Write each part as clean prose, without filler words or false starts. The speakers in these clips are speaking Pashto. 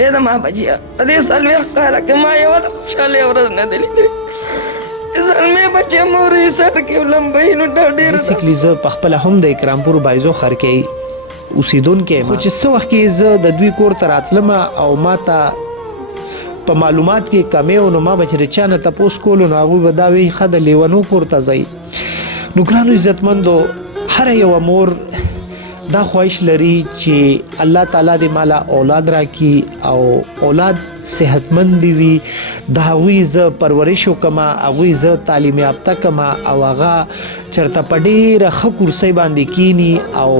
اې د ما بچیا په دې څلوېښت کاله کې ما یوه د خوشحالۍ ورځ نه ده لیدلې زلمی بچی مورې سر کې لمبۍ نو دا ډېره بیسیکلی زه پخپله هم د اکرامپور بایزو ښار کې اوسېدونکی یم خو چې څه وخت کې زه د دوی کور ته راتلمه او ما ته په معلومات کې کمی و نو ما به چې د چا نه تپوس کولو نو هغوی به دا وایي ښه د لیونو کور ته ځئ نو ګرانو عزتمندو هره یوه مور دا خواهش لري چې الله تعالی دې مالا اولاد راکړي او اولاد صحتمند دي وي د هغوی زه پرورش وکړم هغوی زه تعلیم یافته کړم او هغه چېرته په ډېره ښه کرسۍ باندې کینی او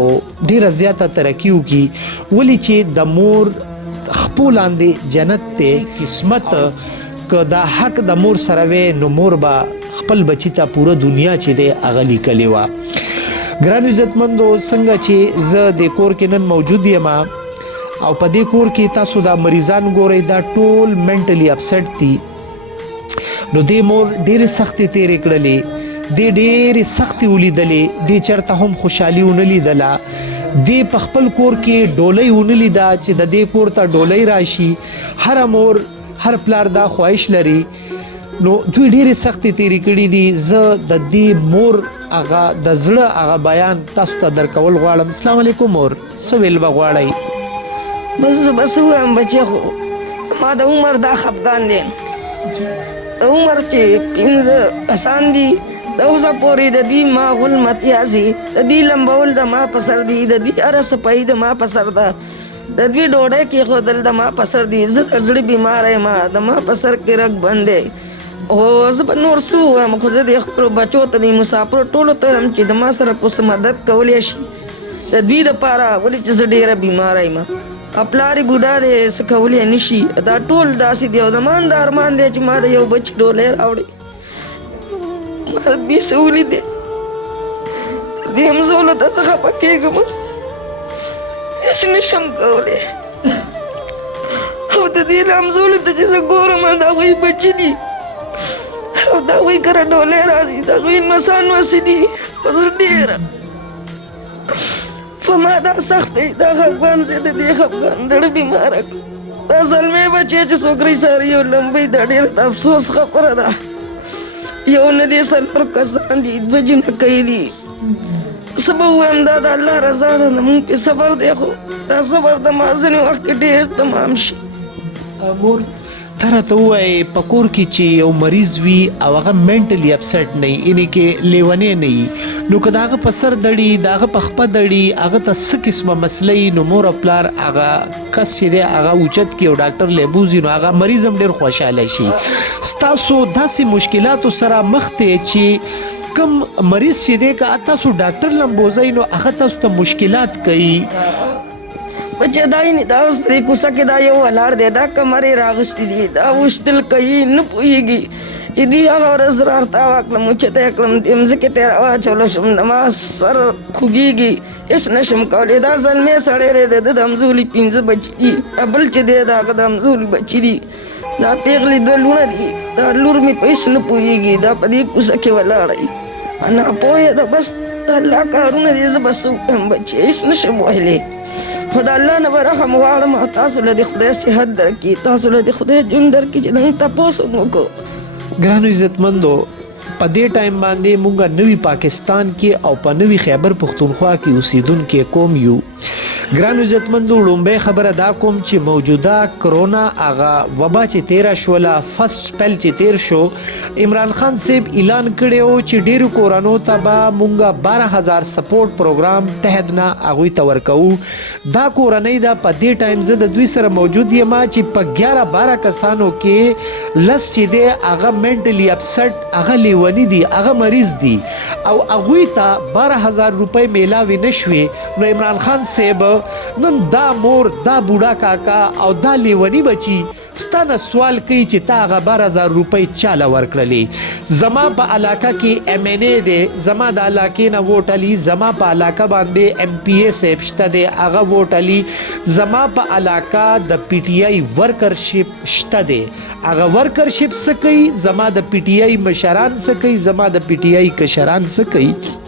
ډېره زیاته ترقي وکړي ولې چې د مور خپو لاندې جنت ته قسمت که دا حق د مور سره وی نو مور به خپل بچی ته پوره دنیا چې دی هغه لیکلې وه ګرانو عزتمندو څنګه چې زه د کور کې نن موجود یم او په دې کور کې تاسو دا مریضان ګورئ دا ټول منټلی اپسیټ دي نو دې مور ډېرې سختې تېرې کړلې دې ډېرې سختې ولیدلې دې چېرته هم خوشحالي ونه لیدله دې په خپل کور کې ډولۍ ونه لیده چې د دې کور ته ډولۍ راشي هر مور هر پلار دا خواهش لري نو دوی ډېرې سختې تېرې کړي دي زه د دې مور هغه د زړه هغه بیان تاسو ته درکول غواړم السلام علیکم مور څه ویل به غواړئ بس زه بس ووایم بچی خو ما د عمر دا خفګان دی د عمر چې پنځه کسان دي د اوسه پورې د دوی ماغول متیازي د دوی لمبول د ما په سر دي د دوی هره صفایي د ما په سر ده د دوی ډوډۍ کېښودل د ما په سر دي زه د زړه بیماره یم د ما په سر کې رګ بند دی او زه به نور څه ووایم خو زه د خپلو بچو ته د مسافرو ټولو ته وایم چې د ما سره کوم څه مدد کولی شي د دوی دپاره ولې چې زه ډېره بیماره یم او پلار یې بوډا دی څه کولی نه شي دا ټول داسې دي او زما هم دا ارمان دی چې ما د یو بچي ډولی راوړي ما د دوی څه ولیدې دې همزولو ته زه خفه کېږم هېڅ نه شم کولی او د دې همزولو ته چې زه ګورم د هغوی بچي دي او د هغوی کره ډولی راځي د هغوی نوسان وسې دي خو زه ډېره په ما دا سخت دی دا خفګان زه د دې خفګان زړه بیماره کړ دا زلمی بچی چې څوکرۍ ساري او لمبۍ دا ډېره د افسوس خبره ده یو نه دی څلور کسان دي دوه جنکۍ دي څه به ووایم دا د الله رضا ده زموږ پې صبر دی خو دا صبر د ما ځینې وخت کې ډېر تمام شي مور ته راته ووایې په کور کې چې یو مریض وي او هغه منټلی اپسیټ نه وي یعنې کې لیونی نه وي نو که د هغه په سر دړي د هغه په خپه دړي هغه ته څه قسمه مسله وي نو مور او پلار هغه کس چې دی هغه اوچت کړي او ډاکټر لی بوځي نو هغه مریض هم ډېر خوشحاله شي ستاسو داسې مشکلاتو سره مخ دی چې کم مریض چې دی که تاسو ډاکټر لم بوځئ نو هغه تاسو ته مشکلات کوي بچه دا یې نه دا اوس په دې کوڅه کې دا یو ولاړ دی دا کمرې راغوښتي دي دا وشتل کوي نه پوهېږي چې دوی هغه ورځ رارتا واکړم اوچته یې کړم دې مځکې ته یې راواچولو شم د ما سر خوږېږي هېڅ نه شم کولی دا زلمی سړی دی د ده د همزولي 5 بچي دي بل چې دی د هغه د همزولي بچي دي دا پېغلې 2 لوڼه دي دا لور مې په هېڅ نه پوهېږي دا په دې کوڅه کې ولاړه ناپوهه ده بس د الله کارونه دي زه به څه وکړم بچې هېڅ نه شم ویلی خو د الله نه به رحم غواړم او تاسو له دې خدای صحت درکړي تاسو له دې خدای ژوند درکړي چې دغه تپوس هم وکړو ګرانو عزتمندو په دې ټایم باندې مونږ نوي پاکستان کې او په نوي خیبر پښتونخوا کې اوسېدونکي قوم یو ګرانو عزتمندو لومبۍ خبره دا کوم چې موجوده کرونا هغه وبا چې تیره شوله فرست سپیل چې تیر شو عمران خان صاحب اعلان کړی و چې ډېرو کورنو ته به مونږ 12,000 سپورټ پروګرام تحت نه هغوی ته ورکوو دا کورنۍ ده په دې ټایم زه د دوی سره موجود یم چې په 11-12 کسانو کې لس چې دی هغه منټلی اپسیټ هغه لیوني دي هغه مریض دي او هغوی ته 12,000 روپۍ میلاوې نه شوې نو عمران خان صاحب نن دا مور دا بوډا کاکا او دا لیونی بچی ستانه سوال کوي چې تا هغه 12,000 روپۍ چاله ورکړلې زما په علاقه کې ایم این ای دی زما د علاقې نه ووټ علي زما په علاقه باندې ایم پی ای صاحب شته دی هغه ووټ علي زما په علاقه د پی ټی آی ورکرشپ شته دی هغه ورکرشپ څه کوي زما د پی ټی آی مشران څه کوي زما د پی ټی آی کشران څه کوي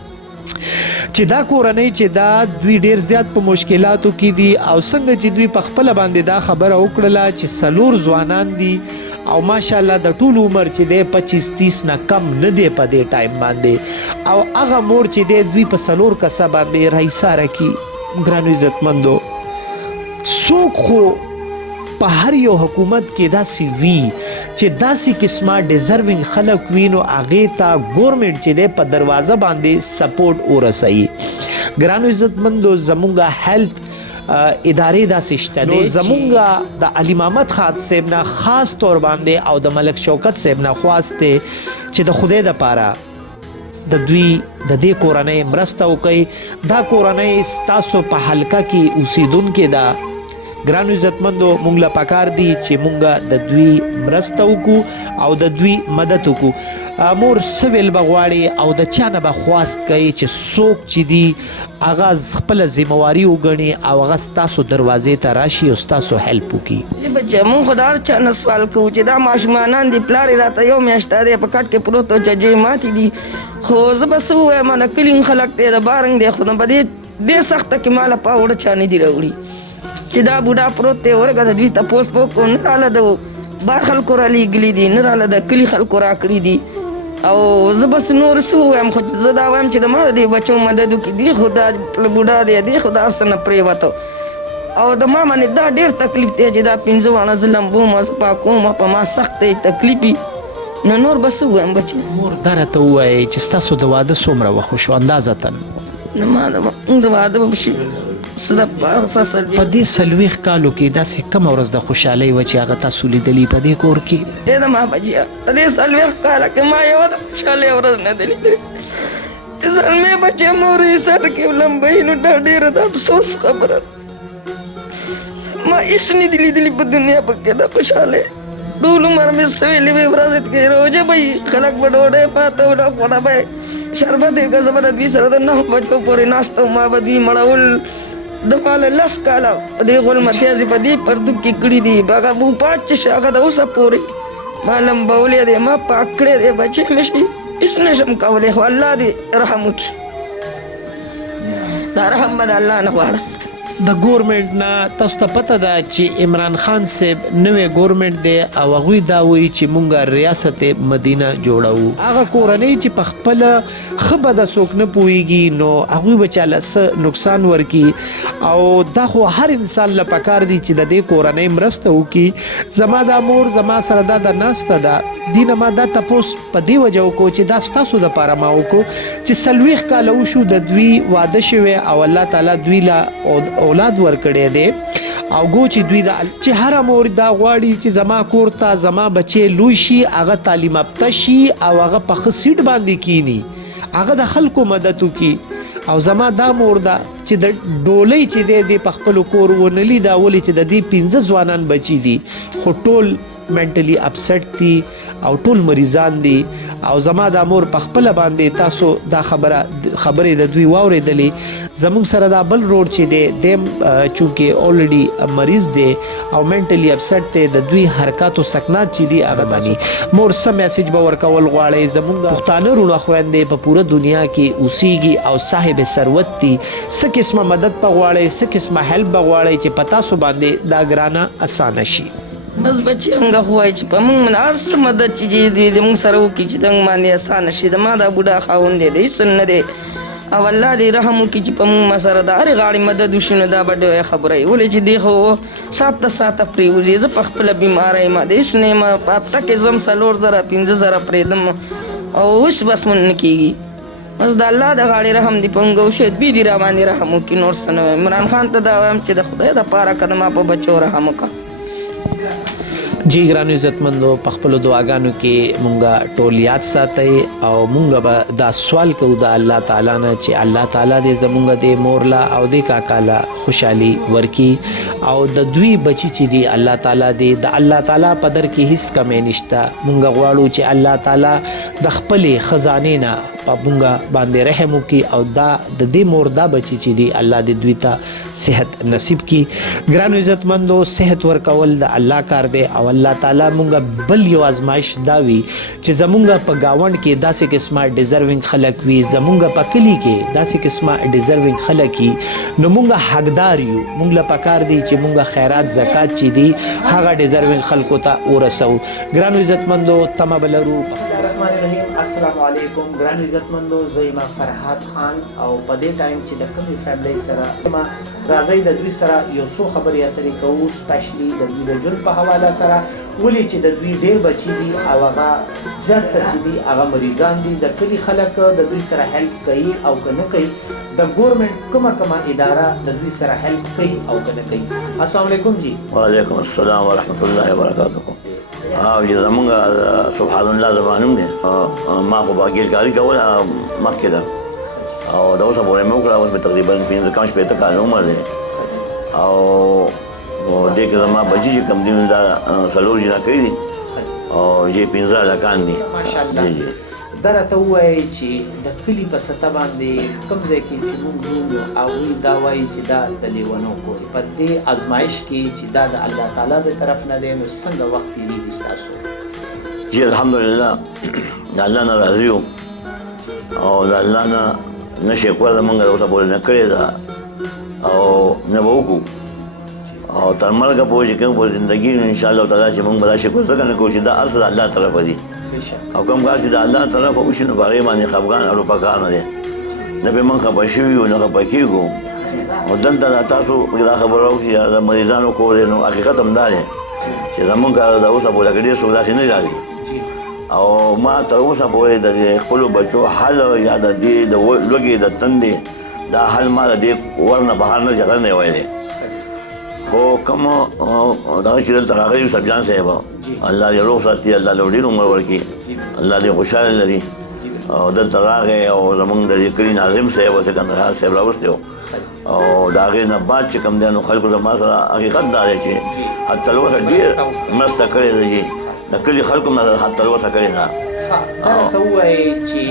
چې دا کورنۍ چې دا دوی ډیر زیات په مشکلاتو کې دي او څنګه چې دوی په خپل باندې دا خبره وکړه چې سلور ځوانان دي او ماشاءالله د ټول عمر چې دی 25-30 نه کم نه دی په دې ټایم باندې او هغه مور چې دی دوی په سلور کسه باندې رئیساره کی ګرانو عزتمندو څوک خو په هر یو حکومت کې داسې وي چې داسې قسمه ډیزروینګ خلک وي نو هغې ته ګورمنټ چې دی په دروازه باندې سپورټ ورسوي. ګرانو عزتمندو زمونږ هیلث ادارې داسې شته نو زمونږ د علي محمد خان صاحب نه خاص طور باندې او د ملک شوکت صاحب نه خواست دی چې د خدای دپاره د دوی د دې کورنۍ مرسته وکړي. دا کورنۍ ستاسو په حلقه کې اوسیدونکې ده. ګرانو عزتمندو مونږ له پکار دي چې مونږ د دوی مرسته وکړو او د دوی مدد وکړو. مور سویل بغواړي او د چا نه به خواست کوي چې څوک چې دي هغه خپله ذمواري وګڼي او هغه ستاسو دروازې ته راشي او ستاسو هیلپ وکړي. بچه مونږ خو د هر چا نه سوال کوو چې دا ماشومانان دي پلار یې راته یو میاشته دی په کټ کې پروت و ججې ماتې دي خو زه به څه ووایم نه کلین خلک دی د بارنګ دی خو نه په دې سخته کې ماله پاوړه چا نه دي راوړي چې دا بوډا پروت دی ورګه د دوی تپوس به وکړو نه راله د بار خلکو رالیږلي دي نه راله د کلي خلکو راکړي دي او زه بس نور څه ووایم خو زه دا وایم چې د ما د دې بچو مدد وکړي دی خو دا بوډا دی دی خو دا هر څه نه پرېوته او د ما باندې دا ډېر تکلیف دی چې دا 5 واړه زه لمبوم زه پاکوم په ما سخت دی تکلیف نو نور به څه ووایم بچې. مور دا راته ووایئ چې ستاسو د واده څومره وخت وشو اندازتاً؟ ما د واده به شي په دې 40 کالو کې داسې کومه ورځ د خوشحالۍ وه چې هغه تاسو لیدلي په دې کور کې؟ ای د ما بچیه په دې 40 کاله کې ما یوه د خوشحالۍ ورځ نه ده لیدلې. زلمې بچی مور یې سر کې لمبوي نو دا ډېره د افسوس خبره ده. ما هېڅ نه دي لیدلي په دنیا پکې د خوشحالۍ. ټول عمر مې سویلې وې ورځې کې روژه به وي خلک به ډوډۍ پاته وله خوړه به یې شربت یې که زه به د دوی سره د 9 بجو پورې ناسته ما به دوی مړول د ماله 10 کاله په دې غلمتیازې په دې پردو کې کړي دي هغه بو پات چې هغه د اوسه پورې ما لمبولی دی ما پاک کړی دی بچی مې شي هېڅ نشم کولی خو الله دې رحم وکړي دا رحم به د الله نه غواړم. د ګورمنټ نه تاسو ته پته ده چې عمران خان صاحب نوی ګورمنټ دی او هغوی دا وایي چې مونږ ریاست مدینه جوړوو. هغه کورنۍ چې په خپله ښه بده څوک نه پوهېږي نو هغوی به چاله څه نقصان ورکړي او دا خو هر انسان له پکار دی چې د دې کورنۍ مرسته وکړي. زما دا مور زما سره دا د ناسته ده دې نه ما دا تپوس په دې وجه وکړو چې دا ستاسو دپاره ما وکړو چې 40 کاله وشو د دوی واده شوی او الله تعالی دوی له اولاد ورکړی دی او گو چې دوی دا چې هر مور دا غواړي چې زما کور ته زما بچی لوی شي هغه تعلیم یافته شي او هغه په ښه سیټ باندې کینی هغه د خلکو مدد وکړي او زما دا مور ده چې د ډولۍ چې دی په خپلو کور ونه لیده ولې چې د دې 15 ځوانان بچي دي خو ټول منټلی اپسټ دي او ټول مریضان دي او زما د مور په خپل باندې تاسو دا خبرې د دوی واورېدلې. زموږ سره دا بل روډ چې دی دیم چونکې اولریډي مریض دی او منټلی اپسټ دی د دوی حرکاتو سکنات چې دي هغه باندې مور څه میسیج به ورکول غواړئ؟ زموږ پښتانه وروڼه خویندې په پوره دنیا کې اوسیږي او صاحب ثروت دي څه قسمه مدد په غواړئ څه قسمه هیلپ به غواړئ چې په تاسو باندې دا ګرانه اسانه شي؟ بس بچی هغه خو وایي چې په موږ باندې هر څه مدد چې دی د موږ سره وکړي چې د موږ باندې اسانه شي. د ما دا بوډا خاوند دی د هېڅ نه دی او الله دې رحم وکړي چې په موږ سره د هرې غاړې مدد وشي نو دا به ډېره خبره وي ولې چې دی خو ساته ساته پرېوځي. زه په خپله بیماره یم د هېڅ نه یم په هفته کې ځم 4,000 5,000 پرېږدم او اوس بس مون نه کېږي. بس د الله د غاړې رحم دی په موږ وشي دوی دې را باندې رحم وکړي نور څه نه وایم. عمران خان ته دا وایم چې د خدای دپاره که د ما په بچو رحم وکړه. جی ګرانو عزتمندو په خپلو دعاګانو کې مونږه ټول یاد ساتئ او مونږ به دا سوال کوو د الله تعالی نه چې الله تعالی دې زمونږ د مور لا او د کاکا لا خوشحالي ورکړي او د دوی بچي چې دي الله تعالی دې د الله تعالی په در کې هیڅ کمی نشته. مونږ غواړو چې الله تعالی د خپلې خزانې نه په مونږه باندې رحم وکړي او دا د دې مور دا بچي چې دی الله دې دوی ته صحت نصیب کړي. ګرانو عزتمندو صحت ورکول د الله کار دی او الله تعالی مونږ بل یو آزمایش دا وي چې زمونږ په گاوند کې داسې قسمه ډیزروینګ خلک وي زمونږ په کلی کې داسې قسمه ډیزروینګ خلک وي نو مونږ حقدار یو مونږ له پکار دی چې مونږ خیرات زکات چې دی هغه ډیزروینګ خلکو ته ورسو. ګرانو عزتمندو تمه بلرو. الرحمن الرحیم. السلام علیکم ګرانو عزتمندو زه یم فرحات خان او په دې ټایم چې د کومې فیملی سره ما راځي د دوی سره یو څو خبرې اترې کوو سپیشلی د دوی د ژوند په حواله سره ولې چې د دوی ډېر بچي دي او هغه زیاتره چې دي هغه مریضان دي د کلي خلک د دوی سره هیلپ کوي او که نه کوي د ګورنمنټ کومه اداره د دوی سره هیلپ کوي او که نه کوي. السلام علیکم جی. وعلیکم السلام ورحمۃ اللہ وبرکاتہ. چې زمونږ سبحان الله زمانم دی ما خو باګیرکاري کوله مخکې ده او دا اوسه پورې مې وکړه اوس مې تقریبا 15 کال عمر دی او دې کې زما بچي چې کوم دي دا څلور جنا کوي دي او یې 15 لکان دي ماشاءالله. دا راته ووایي چې د کلي په سطح باندې کوم ځای کې چې موږ یو هغوی دا وایي چې دا د لیونو کور په دې ازمایش کې چې دا د الله تعالی د طرف نه دی نو څنګه وخت تېرېږي ستاسو؟ جی الحمدلله د الله نه راضي یو او د الله نه نه شکوه زمونږ اوسه پورې نه کړې ده او نه به وکړو او تر مرګه پورې چې کوم په زندګي انشاءالله تعالی چې موږ به دا شکر ځکه نه کوو چې دا هر څه د الله طرفه دي او کوم کار چې د الله طرفه وشي نو په هغې باندې خفګان اړو پکار نه دی نه پرې موږ خفه شوي یو نه خفه کېږو او دلته دا تاسو دا خبره وکړي د مریضانو کور دی نو حقیقت هم دا دی چې زمونږ د اوسه پورې لکه ډېر څوک داسې نه راځي او ما تر اوسه پورې د خپلو بچو حل یا د دې د لوږې د تندې دا حل ما د دې ور نه بهر نه جګړه نه ویلی خو کوم دغه چې دلته راغلی یوسف جان صاحب الله دې روغ ساتي الله دې ډېر عمر ورکړي الله دې خوشحاله لري او دلته راغی او زمونږ د دې کلي ناظم صاحب او سکندر صاحب راوستی و او د هغې نه بعد چې کوم دی نو خلکو زما سره حقیقت دا دی چې حتی تر اوسه ډېر مرسته کړې ده چې د کلي خلکو نه حتی تر اوسه کړې ده. دا راته ووایي چې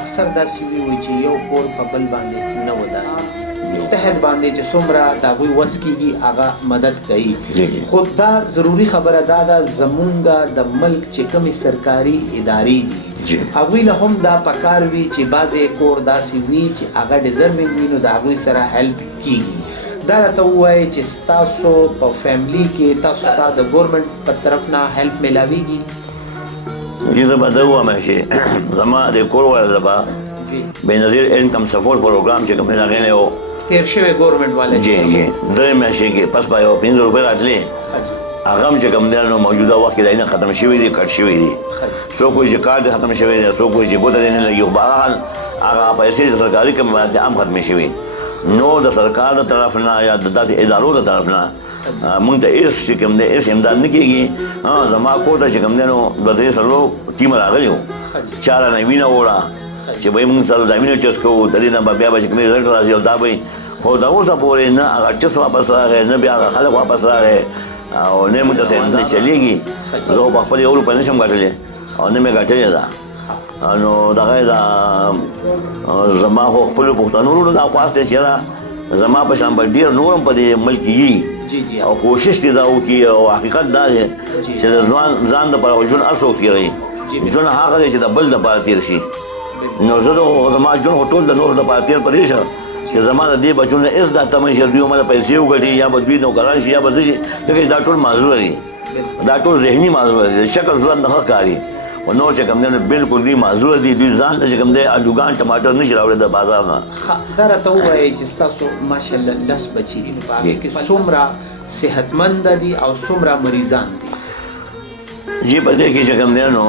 اکثر داسې وي چې یو کور په بل باندې نه وداني متحد باندې چې څومره د هغوی وس کېږي هغه مدد کوي خو دا ضروري خبره دا ده زمونږ د ملک چې کومې سرکاري ادارې دي هغوی له هم دا پکار وي چې بعضې کور داسې وي چې هغه ډیزرمنګ وي نو د هغوی سره هیلپ کېږي. دا راته ووایي چې ستاسو په فیملی کې تاسو ته د ګورنمنټ په طرف نه هیلپ میلاویږي؟ زه به دا ووایم چې زما د کور والا به بېنظیر انکم سپورټ پروګرام چې کوم دی هغې نه و تیر شوی ګورنمنټ والا جی جی درې میاشتې کې پس به یو 15 روپۍ راتلې هغه هم چې کوم دی نو موجوده وخت کې دا نه ختم شوي دي کټ شوي دي څوک وایي چې کار دې ختم شوی دی څوک وایي چې ګوته دې نه لګي خو بهرحال هغه پیسې د سرکاري کمې هم ختمې شوي نو د سرکار د طرف نه یا د داسې ادارو د طرف نه موږ ته هېڅ چې کوم دی هېڅ امداد نه کېږي زما کور ته چې کوم دی نو 2-3 ټیمه راغلي وو چا رانه وینه وړه چې به موږ سره دا وینه ټسټ کوو د دې نه به بیا به چې کوم رزلټ راځي او دا به خو دا اوسه پورې نه هغه ټسټ واپس راغی نه بیا هغه خلک واپس راغی او نه موږ ته نه چلېږي زه خو په خپل یو روپۍ نشم ګټلی او نه مې ګټلې ده نو دغه دا زما خو خپلو پښتنو وروڼو دا خواست دی چې یاره زما په شان به ډېر نور هم په دې ملک یي او کوشش دې دا وکړي او حقیقت دا دی چې د ځان دپاره ژوند هر څوک تېروي ژوند هغه دی چې د بل دپاره تېر شي نو زه زما ژوند خو ټول د نورو دپاره تېر پرې شه چې زما د دې بچو نه هېڅ دا تمه شي دوی مله پیسې وګټي یا به دوی نوکران شي یا به څه شي ځکه دا ټول معذوره دي دا ټول ذهني معذوره دي شکل ژوند نه ښه ښکاري و نور چې کوم دی نو بلکل دوی معذوره دي دوی ځان ته چې کوم دی الوګان ټماټر نه شي راوړی د بازار نه. دا راته ووایئ چې ستاسو ماشاءالله 10 بچي دي په هغې کې څومره صحتمنده دي او څومره مریضان دي؟ جی په دې کې چې کوم دی نو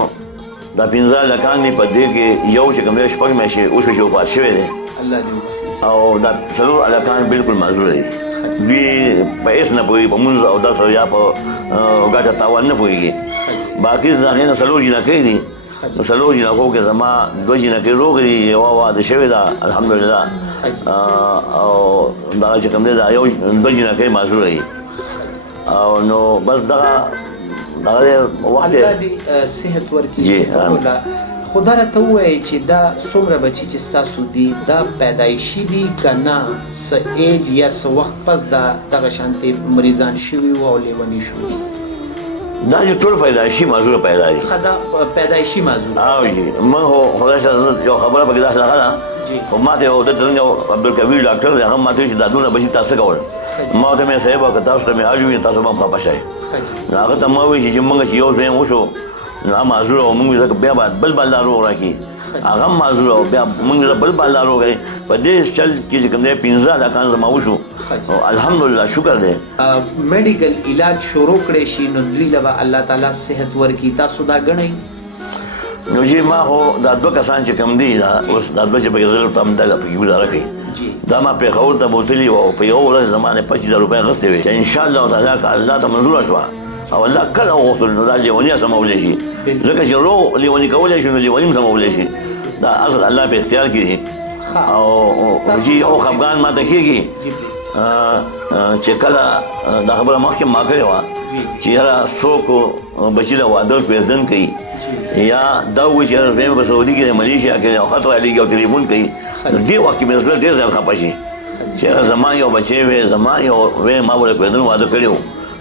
دا 15 لکان دي په دې کې یو چې کوم دی 6 میاشتې اوس چې وفات شوی دی الله دې او دا 4 لکان بلکل معذوره دي دوی په هېڅ نه پوهېږي په مونځ او داسو یا په ګټه تاوان نه پوهېږي باقي د هغې نه 4 جینکۍ دي نو 4 جینکو کې زما 2 جینکۍ روغې دي یوه واده شوې ده الحمدلله او دغه چې کوم دی دا یو 2 جینکۍ معذوره دي او نو بس دغه وخت الله دې صحت ورکړي خدا راته ووایي چې دا څومره بچي چې ستاسو دي دا پیدایشي دي که نه څه ایج یا څه وخت پس دغه شانتې مریضان شوي وو او لیوني شوي دي؟ دا چې ټول پیدایشي معذوره پیدا دي. ښه دا پیدایشي معذور. او جي موږ خو خدای سره یو خبره پکې داسې راغله خو ما ته یو دلته یو عبدالکبیر ډاکټر دی هغه ما ته وایي چې دا دومره بچي تاسو کول ما ورته مې صاحب که تاسو ته مې حال وي تاسو به هم خفه شئ. نو هغه ته ما وایي چې موږ چې یو ځای وشو نو هغه معذوره او موږ ځکه بیا به بل دا روغ راکړي هغه هم معذوره او بیا موږ بل دا روغ کوي په دې چل کې چې کوم دی 15 هلکان زما وشو الحمدلله شکر دی. میډیکل علاج شروع کړی شي نو دوی له به الله تعالی صحت ورکړي تاسو دا ګڼئ؟ نو جی ما خو دا دوه کسان چې کوم دي دا اوس دا دوه چې پکې زه ورته همدغه پکې ګزاره کوي دا ما پېښور ته بوتلي وو په یو ورځ زما نه 25,000 روپۍ اخیستې وې چې انشاءالله تعالی که الله ته منظوره شوه او الله کله وغوښتل نو دا لیوني سمولی شي ځکه چې روغ لیوني کولی شي نو لیوني هم سمولی شي دا اصل الله په اختیار کې دي. او جی یو خفګان ما ته کېږي چې کله دا خبره مخکې ما کړې وه چې یاره څوک بچي له واده پېژندن کوي یا دا وایي چې یاره په سعودي کې ملیشیا کې یو خط رالیږي او تلیفون کوي نو دې وخت کې مې زړه ډېر زیات خفه شي چې یاره زما یو بچی وی زما یو وی ما به د پېژندن واده کړی و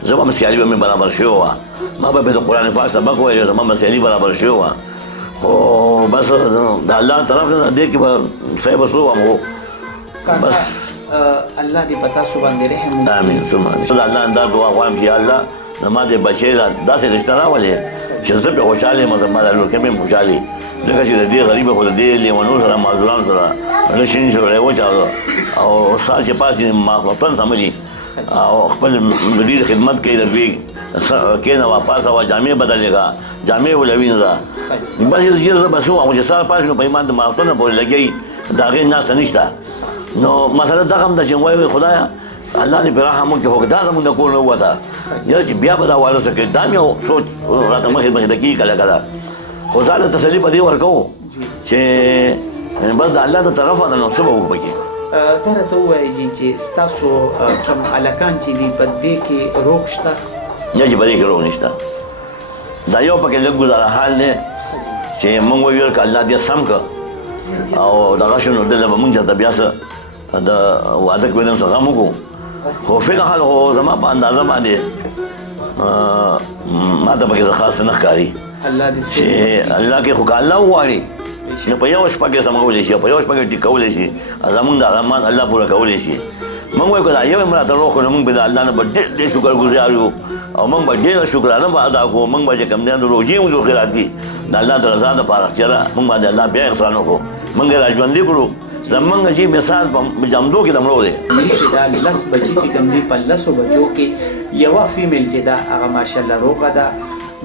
زه به سیالي به مې برابر شوې وه ما به د قرآن پاک سبق ویلی زما به سیالي برابر شوې وه خو بس د الله طرف نه دې کې به صحیح څه وم بس الله دې په تاسو باندې رحم وکړي. امین ثم امین. د الله دا دعا غواړم چې الله زما د بچی داسې رشته راولې چې زه پرې خوشحاله یم زما د لور کې مې خوشحالي ځکه چې د دې غریبه خو د دې لیونو سره معذورانو سره نه شین شوی وچاوه او سال چې پاسې ما وطن سملي او خپل مدیر خدمت کوي د دوی کېنه واپس او جامع بدلې کا جامع ولوین دا بس یې زه بس او چې سال پاسې نو په ایمان د ماوطن پورې لګي دا غي ناس نشته نو مسله دا هم د چې وایي خدایا الله دې په رحم وکړي خو دا زموږ د کور نه ووته یا چې بیا به دا وارث کړي دا مې یو سوچ راته مخې د کېږي کله کله خو ځان ته تسلي په دې ورکوو چې بس د الله د طرفه ده نو څه به وکړو پکې. دا راته ووایي چې ستاسو کوم هلکان چې دي په دې کې روغ شته؟ نه چې په دې کې روغ نشته دا یو پکې لږ ګزاره حال دی چې موږ وویل که الله دې سم کړه او دغه شو نو دلته به موږ چېرته بیا څه د واده کوېدم څه غم وکړو خو فکر حال خو زما په اندازه باندې ما ته پکې څه خاص نه ښکاري چې الله کې خو که الله وغواړي نو په یو شپه کې سمولی شي په یو شپه کې ټیکولی شي زموږ د ارمان الله پوره کولی شي. موږ وایو که دا یو هم راته روغ کړو نو موږ به د الله نه به ډېر شکر ګزار یو او موږ به ډېره شکرانه به ادا کړو موږ به چې کوم دی د روژې هم جو خیرات دي د الله د رضا دپاره چې موږ باندې الله بیا احسان وکړو موږ یې را ژوندي کړو زمونږ چې مثال په جامدو کې د مړو دی چې دا 10 بچي چې کوم دي په 10 بچو کې یوه فیمیل چې دا هغه ماشاءالله روغه ده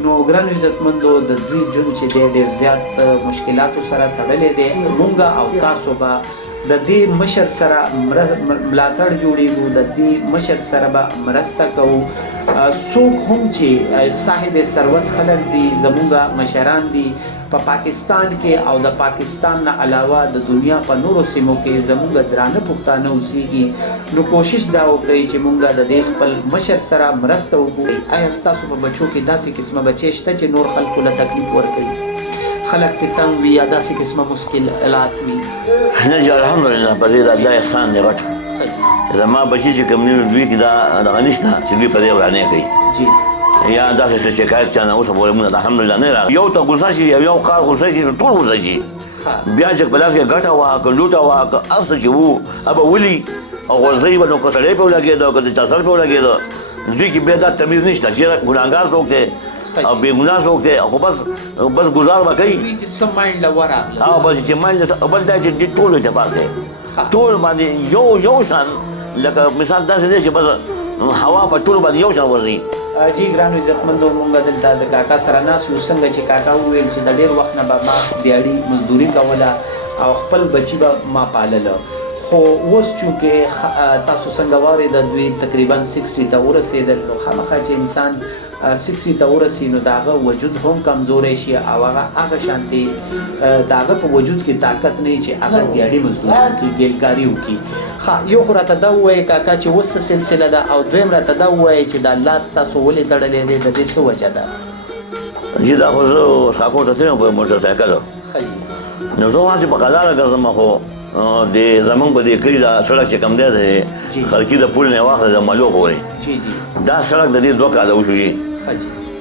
نو ګرانو عزتمندو د دوی ژوند چې دی ډېر زیات مشکلاتو سره تړلی دی مونږ او تاسو به د دې مشر سره ملاتړ جوړېږو د دې مشر سره به مرسته کوو څوک هم چې صاحب ثروت خلک دي زمونږ مشران دي په پاکستان کې او د پاکستان نه علاوه د دنیا په نورو سیمو کې زمونږ درانه پښتانه اوسېږي نو کوشش دا وکړئ چې مونږ د دې خپل مشر سره مرسته وکړو. آیا ستاسو په بچو کې داسې قسمه بچی شته چې نور خلکو له تکلیف ورکوي خلک ته تنګ وي یا داسې قسمه مشکلات وي؟ نه جی الحمدلله په دې د الله احسان دی غټ زما بچي چې کوم دي دوی کې دا دغه نشته چې دوی په دې ورانې کوي یا داسې څه شکایت چا نه اوسه پورې مونږ الحمدلله نه راغلی یو ته غوسه شي یو کار غوسه شي ټول غوسه شي بیا چې په لاس کې ګټه وه که لوټه وه که هر څه چې وو هغه ولي او غورځوي به نو که سړی پرې ولګېده که د چا سر پرې ولګېده دوی کې بیا دا تمیز نشته چې ګناهګار څوک دی او بېګناه څوک دی خو بس ګزار به کوي او بس چې مایند بل دا چې ټول اتفاق دی ټول باندې یو شان لکه مثال داسې دی چې بس هوا په ټول باندې یو شان ورځي. جی ګرانو عزتمندو مونږ دلته د کاکا سره ناست یو څنګه چې کاکا وویل چې د ډېر وخت نه به ما دیاړي مزدوري کوله او خپل بچي به ما پالله خو اوس چونکې تاسو څنګه واورېده دوی تقریبا 60 ته ورسېدل نو خامخا چې انسان 60 ته ورسي نو د هغه وجود هم کمزوری شي او هغه شانتې د هغه په وجود کې طاقت نه وي چې هغه دیاړي مزدوري وکړي بیلګاري وکړي. یو خو راته دا ووایي کاکا چې اوس څه سلسله ده او دویم راته دا ووایي چې دا لاس تاسو ولې تړلی دی د دې څه وجه ده؟ جی دا خو زه ساکو ته تلم په موټر سایکل نو زه واسې په قضا ګرځم خو د زمونږ په دې کلي دا سړک چې کوم دی د خلکي د پول نه واخله د ملو پورې دا سړک د دې 2 کاله وشو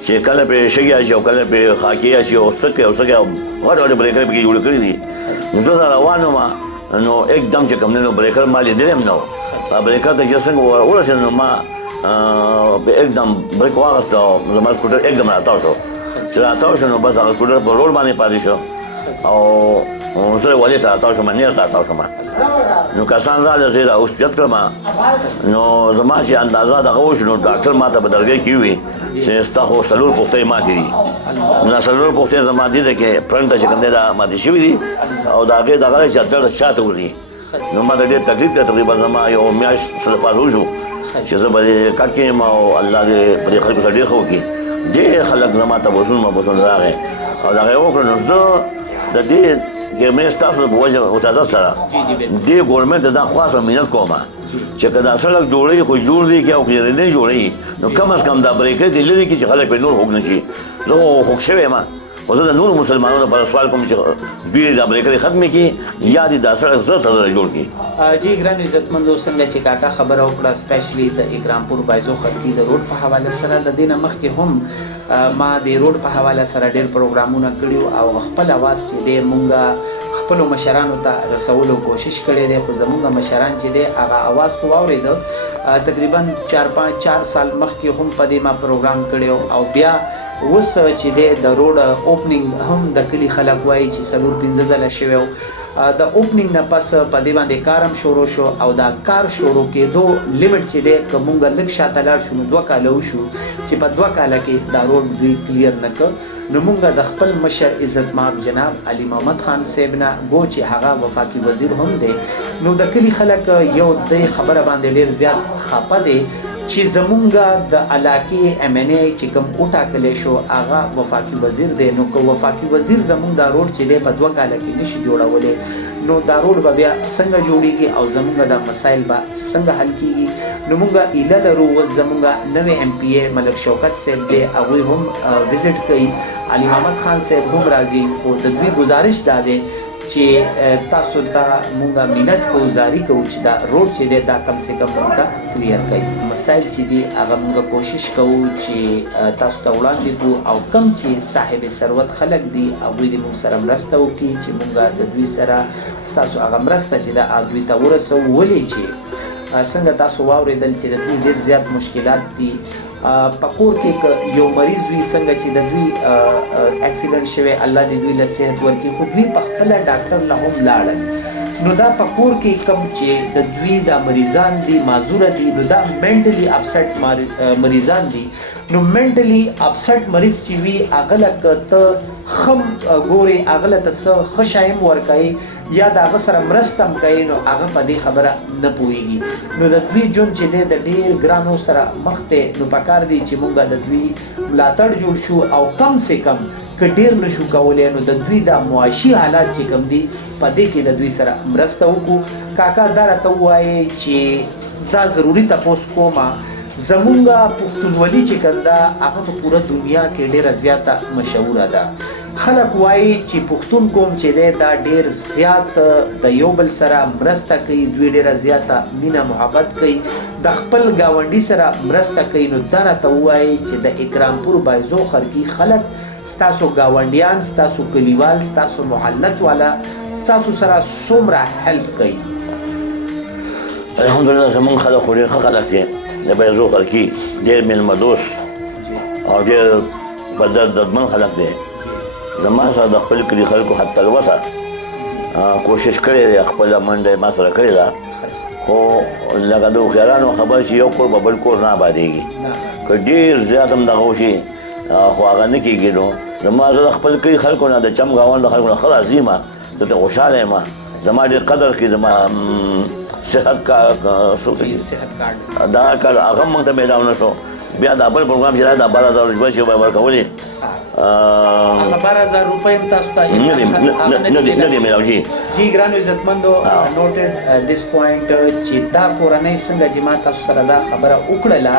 چې کله پرې شګې اچي او کله پرې خاکې اچي او څکې او غټ غټ بریکر پکې جوړ کړي دي نو زه روان وم نو एकदम چې کوم دی نو بریکر ما لیدلی هم نه و بریکر ته چې څنګه ورسېدم نو ما एकदम بریک واخیست او زما سکوټر एकदम راتاو شو چې راتاو شو نو بس هغه سکوټر په روډ باندې پاتې شو او زه ولې ته راتاو شوم نیر ته راتاو شوم نو کسان راغله زه اوس چت کړم نو زما چې اندازه دغه وشو نو ډاکټر ما ته په درګۍ کې وي چې ستا خو څلور پوښتنې ماتې دي نو څلور پوښتنې زما دي ده کې فرنټ چې کوم دی دا ماتې شوي دي او د هغې دغه چې درد شاته وځي نو ما ته ډېر تکلیف دی تقریبا زما یو میاشت سره پاس وشو چې زه به دې کټ کې یم او الله دې په دې خلکو سره ډېر ښه وکړي ډېر خلک زما تپوسونه راغی او دغه یې وکړه نو زه د دې ګرمې سټاف په وجه استاده سره دې ګورنمنټ ته دا خواصه مینت کوم چې که دا سړک جوړوي خو جوړ دی که او که نه جوړوي نو کم از کم دا بریکې دې لرې کړي چې خلک پرې نور خوږ نه شي زه خو خوږ شوی یم خو زه د نورو مسلمانانو لپاره سوال کوم چې دوی دا بریکې ختمې کړي یا دې دا سړک زر ته زر جوړ کړي جی ګران عزتمندو څنګه چې کاکا خبره وکړه سپیشلی د اکرامپور بایزو خلکي د روډ په حواله سره د دې نه مخکې هم ما د روډ په حواله سره ډېر پروګرامونه کړي او خپل اواز چې دی مونږ خپلو مشرانو ته رسولو کوشش کړی دی خو زموږ مشران چې دی هغه اواز خو واورېده تقریبا 4 سال مخکې هم په دې ما پروګرام کړی او بیا اوس چې دی د روډ اوپننګ هم د کلي خلک وایي چې 4-5 ځله شوی و د اوپننګ نه پس په دې باندې کارم شروع شو او دا کار شروع کېدو لیمټ چې دی که مونږ لږ شاته لاړ شو نو 2 کاله وشو چې په 2 کاله کې دا روډ دوی کلیر نه کړ نو مونږ د خپل مشر عزتماب جناب علي محمد خان صاحب نه گو چې هغه وفاقي وزیر هم دی نو د کلي خلک یو د خبره باندې ډېر زیات خفه دی چې زمونږ د علاقې MNA چې کوم وټاکلی شو هغه وفاقي وزیر دی نو که وفاقي وزیر زمونږ دا روډ چې دی په 2 کاله کې نشي جوړولی نو دا روډ به بیا څنګه جوړیږي او زمونږ دا مسایل به څنګه حل کیږي نو مونږ ایله لرو اوس زمونږ نوی MPA ملک شوکت صاحب دی هغوی هم وزټ کوي علي محمد خان صاحب هم راځي خو د دوی گزارش دا دی چې تاسو ته مونږ مینت کوو زاری کوو چې دا روډ چې دی دا کم سے کم مونږ ته کلیر کړي مسایل چې دي هغه مونږ کوشش کوو چې تاسو ته وړاندې کړو او کم چې صاحب ثروت خلک دي هغوی د مونږ سره مرسته وکړي چې مونږ د دوی سره ستاسو هغه مرسته چې دا دوی ته ورسوو ولې چې څنګه تاسو واورېدل چې د دوی ډېر زیات مشکلات دي په کور کې یو مریض وي څنګه چې د دوی اکسیډنټ شوی الله دې دوی له صحت ورکړي خو دوی په خپله ډاکټر له هم لاړل نو دا په کور کې کوم چې د دوی دا مریضان دي معذوره دي نو دا منټلی اپسټ مریضان دي نو منټلی اپسټ مریض چې وي هغه لکه ته خم ګورې هغه له ته څه ښه شی هم ورکوي یا د هغه سره مرسته هم کوي نو هغه په دې خبره نه پوهېږي نو د دوی ژوند چې دی د ډېر ګرانو سره مخ دی نو پکار دی چې موږ د دوی ملاتړ جوړ شو او کم سے کم که ډېر نشو کولی نو د دوی دا معاشي حالات چې کم دي په دې کې د دوی سره مرسته وکړو کاکا دا راته ووایې چې دا ضروري تپوس کومه زمونږ پښتونولي چې کوم ده هغه په پوره دنیا کې ډېره زیاته مشهوره ده خلک وایي چې پښتون قوم چې دی دا ډېر زیات د یو بل سره مرسته کوي دوی ډېره زیاته مینه محبت کوي د خپل ګاونډي سره مرسته کوي نو دا راته ووایي چې د اکرامپور بایزو خرکي خلک ستاسو ګاونډیان ستاسو کلیوال ستاسو محلت والا ستاسو سره څومره هیلپ کوي الحمدلله زمونږ خلک خو ډېر ښه خلک دي د بایزو خلکي ډېر میلمه دوست او ډېر په دردمن خلک دی زما سره د خپل کلي خلکو حتی الوسه کوشش کړې دی خپله منډه ما سره کړې ده خو لکه د هوښیارانو خبر چې یو کور به بل کور نه آبادېږي که ډېر زیات هم دغه وشي خو هغه نه کېږي نو زما زه د خپل کلي خلکو نه د چم ګاونډ د خلکو نه ښه راضي یم دلته خوشحاله یم زما ډېر قدر کوي زما صحت کارت دا کار هغه هم موږ ته میلاو نه شو بیا دا بل پروګرام چې دا 12,000 روپۍ چې به ورکولې 12,000 روپۍ هم تاسو ته نه دی میلاو شي جی ګرانو عزتمندو نوټډ دیس پوینټ چې دا کورنۍ څنګه چې ما تاسو سره دا خبره وکړله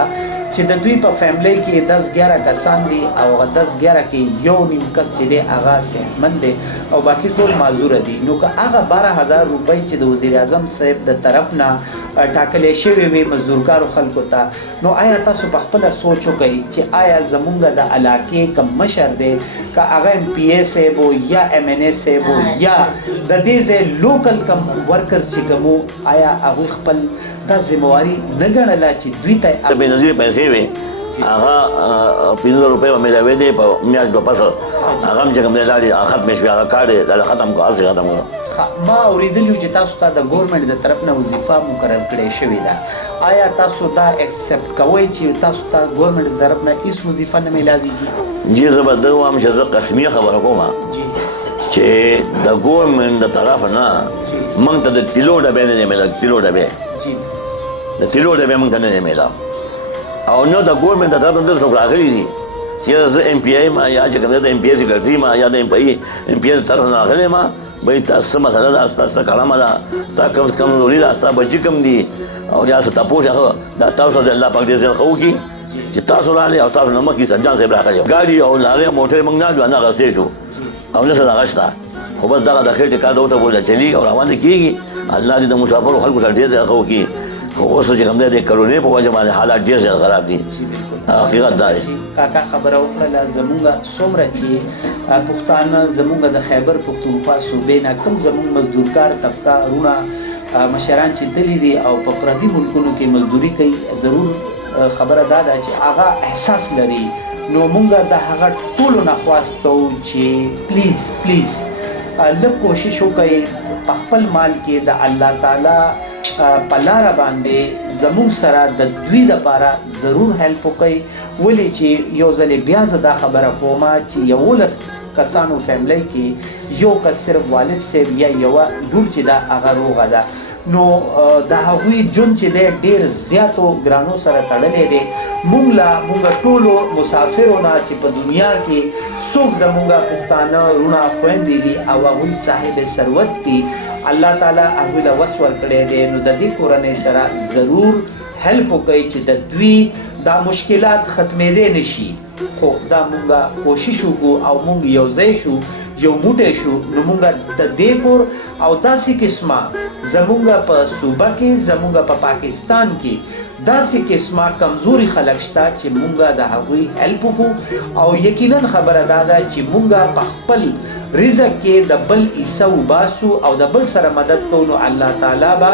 چې د دوی په فیملی کې 10-11 کسان دي او 10-11 کې یو نیم کس چې دی هغه صحتمند دی او باقي ټول معذور دي. نو که هغه 12,000 روپۍ چې د وزیر اعظم صاحب د طرف نه ټاکلې شوې وي مزدورکارو خلکو ته، نو آیا تاسو په خپله سوچ وکئ چې آیا زمونږ د علاقې کم مشر دی که هغه MPA صاحب و یا MNA صاحب و یا د دې ځای لوکل کم ورکرز چې کوم آیا هغوی خپل دا ذمواري نه ګڼله چې دوی ته بېنظیرې پیسې وې هغه 15 روپۍ به میلاوې دی په میاشت دوه پس هغه هم چې کوم دی لاړې هغه ختمې شوې هغه کار یې دا ختم کړو هر څه ختم کړو. ما اوریدلی چې تاسو ته د ګورنمنټ د طرف نه وظیفه مقرر کړې شوې ده، آیا تاسو دا اکسپټ کوئ چې تاسو ته ګورنمنټ د طرف نه هېڅ وظیفه نه میلاویږي؟ جی زه به دا وایم چې زه قسمیه خبره کوم چې د ګورنمنټ د طرف نه موږ ته د تیلو ډبې نه دی میلاو. تیلو ډبې د تیلو ډبې موږ ته نه دی میلاو او نه د ګورنمنټ د طرف نه دلته څوک راغلي دي چې زه MPA ما یا چې کوم دی د MPA سیکرټري ما یا د MPA د طرف نه راغلی ما بھئی تاسو مسله ده تاسو کلمه ده تاسو کمزوري ده تاسو بچی کم دي او یا څه تاسو هغه دا تاسو د الله پاک دې زل خو کی چې تاسو رااله او تاسو نو مکه سجان صاحب راغلی ګاډي او لاره موټر موږ نه ځو نه غستې شو او نه څه غشتا خو بس دا د خیر ټکا دوته بوله چلی او روان کیږي الله دې د مسافر خلکو سره دې خو کی اوس چې کوم دې کلونې په وجه باندې حالات ډېر زیات خراب دي. حقیقت دا دی کاکا خبره وکړله زمونږ څومره چې پښتانه زمونږ د خیبر پښتونخوا صوبې نه کوم زمونږ مزدورکار طبقه رونه مشران چې تللي دي او په پردي ملکونو کې مزدوري کوي، ضرور خبره دا ده چې هغه احساس لري. نو مونږ د هغه ټولو نه خواست کوو چې پلیز لږ کوشش وکړئ په خپل مال کې د الله تعالی په لاره باندې زموږ سره د دوی دپاره ضرور هیلپ وکئ. ولې چې یو ځلې بیا زه دا خبره کوم چې 11 کسانو فیملی کې یو کس صرف والد صاحب یا یوه لور چې ده هغه روغه ده، نو د هغوی ژوند چې دی ډېر زیاتو ګرانو سره تړلی دی. موږ ټولو مسافرو نه چې په دنیا کې څوک زموږ پښتانه رونه خویندې دي او هغوی صاحب ثروت دي، الله تعالی هغوی له وس ورکړی دی. نو د دې کورنۍ سره ضرور هیلپ وکړئ چې د دوی دا مشکلات ختمېدی نشي. خو دا مونږ کوشش وکړو او مونږ یو ځای شو یو موټی شو، نو مونږ د دې کور او داسې قسمه زمونږ په صوبه کې زمونږ په پاکستان کې داسې قسمه کمزوري خلک شته چې مونږ د هغوی هیلپ وکړو او یقینا خبره دا ده چې مونږ په خپل رزق کې د بل حصه وباسو او د بل سره مدد کوو، نو الله تعالی به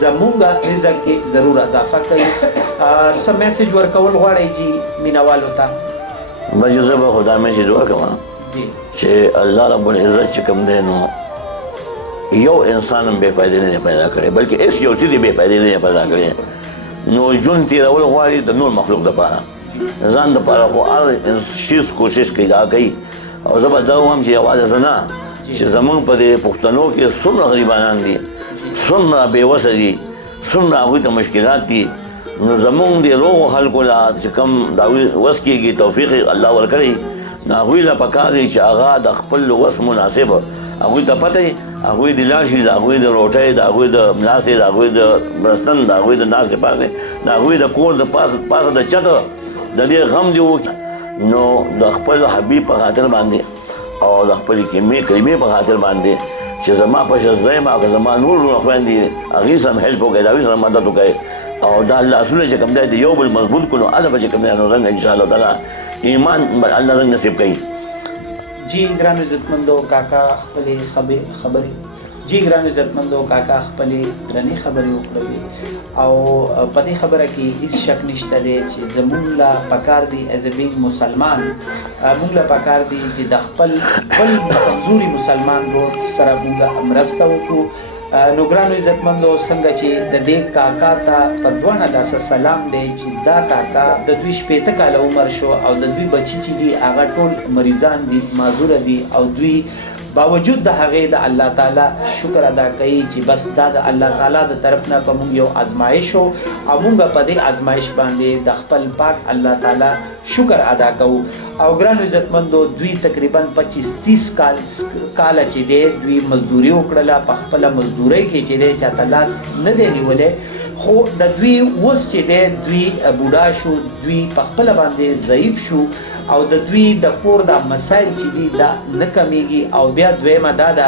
زمونږ رزق کې ضرور اضافه کوي. څه میسج ورکول غواړئ جی مینوالو ته؟ بس زه به خدا میسج ورکوم چې الله رب العزت چې کوم دی نو یو انسان هم بې فایدې نه پیدا کړی بلکې هېڅ یو څه دې بې فایدې نه پیدا کړی. نو ژوند تېرول غواړي د نور مخلوق دپاره، ځان دپاره خو هر شیز کوشش کوي دا کوي. او زه به دا ووایم چې یوازې زه نه چې زمونږ په دې پښتنو کې څومره غریبانان دي، څومره بېوسه دي، څومره هغوی ته مشکلات دي، نو زمونږ د روغو خلکو له چې کوم د هغوی وس کېږي توفیق الله ورکړی، نو هغوی له پکار دی چې هغه د خپل وس مناسب هغوی ته پته وي، هغوی د لاشي د هغوی د روټۍ د هغوی د ملاسې د هغوی د برستن د هغوی د ناستې پاسې د هغوی د کور د پاسه د چته د دې غم دې وکړي. نو د خپل حبیب په خاطر باندې او د خپل کلمې په خاطر باندې چې زما په شان ځای ما که زما نور خویندې هغوی سره هم هیلپ وکړئ، د هغوی سره مدد وکړئ او دا لاسونه چې کوم دی د یو بل مضبوط کړو هغه به چې کوم دی نو څنګه انشاءالله تعالی ایمان به الله رنګ نصیب کوي. جی ګرانو عزتمندو کاکا خپلې خبرې جی ګرانو عزتمندو کاکا خپلې درنې خبرې وکړلې او په دې خبره کې هیڅ شک نشته دی چې زموږ له پکار دی ایز ا بینګ مسلمان موږ له پکار دی چې د خپل بل کمزوري مسلمان ورور سره موږ مرسته وکړو. نو ګرانو عزتمندو څنګه چې د دې کاکا ته په دوانه داسې سلام دی چې دا کاکا د دوی 80 کاله عمر شو او د دوی بچي چې دي هغه ټول مریضان دي، معذوره دي او دوی باوجود د هغې د الله تعالی شکر ادا کوي چې بس دا د الله تعالی د طرف نه په موږ یو آزمایش و او موږ په دې آزمایش باندې د خپل پاک الله تعالی شکر ادا کوو. او ګرانو عزتمندو دوی تقریبا 25-30 کاله چې دی دوی مزدوري وکړله، په خپله مزدورۍ کې چې دی چاته لاس نه دی نیولی، خو د دوی اوس چې دی دوی بوډا شو، دوی په خپله باندې ضعیف شو او د دوی د کور دا مسایل چې دي دا نه کمیږي. او بیا دویمه دا ده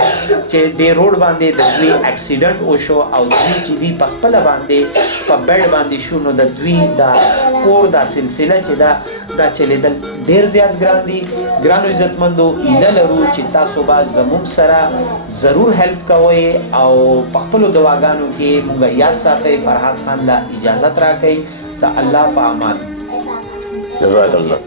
چې د روډ باندې د دوی اکسیډنټ وشو او دوی چې دي په خپله باندې په بیډ باندې شو، نو د دوی دا کور دا سلسله چې دا چلیدل ډېر زیات ګران دي. ګرانو عزتمندو ایله لرو چې تاسو به زموږ سره ضرور هیلپ کوئ او په خپلو دعاګانو کې موږ یاد ساتئ. فرحات خان لا اجازت راکړئ د الله په امان. جزاک الله.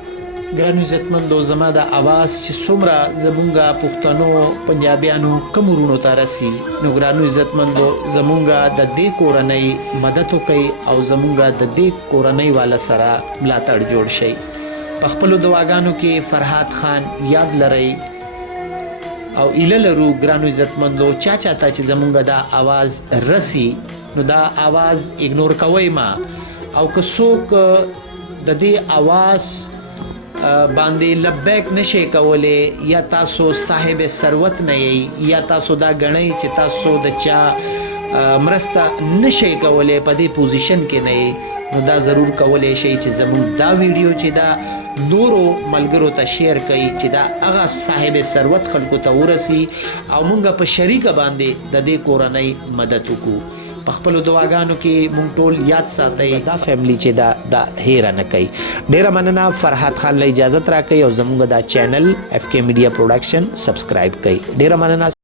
ګرانو عزتمندو زما د اواز چې څومره زمونږ پښتنو پنجابیانو کوم ورونو ته رسي، نو ګرانو عزتمندو زمونږ د دې کورنۍ مدد وکړئ او زمونږ د دې کورنۍ والا سره ملاتړ جوړ شي. په خپلو دعاګانو کې فرحات خان یاد لرئ او ایله لرو ګرانو عزتمندو چاته چې زمونږ د اواز رسي نو دا اواز اګنور کوئ ما، او که څوک د دې اواز باندې لبیک نشي کولی یا تاسو صاحب ثروت نه یې یا تاسو دا ګڼئ چې تاسو د چا مرسته نشي کولی په دې پوزیشن کې نه یې، نو دا ضرور کولی شئ چې زموږ دا ویډیو چې دا نورو ملګرو ته شیر کړئ چې دا هغه صاحب ثروت خلکو ته ورسي او موږ په شریکه باندې د دې کورنۍ مدد وکړو. په خپلو دعاګانو کې مونږ ټول یاد ساتئ دا فیملی چې دا هیره نه کوي. ډیره مننه. فرحات خان له اجازت راکړئ او زموږ دا چینل FK میډیا پروډکشن سبسکرایب کړئ. ډیره مننه.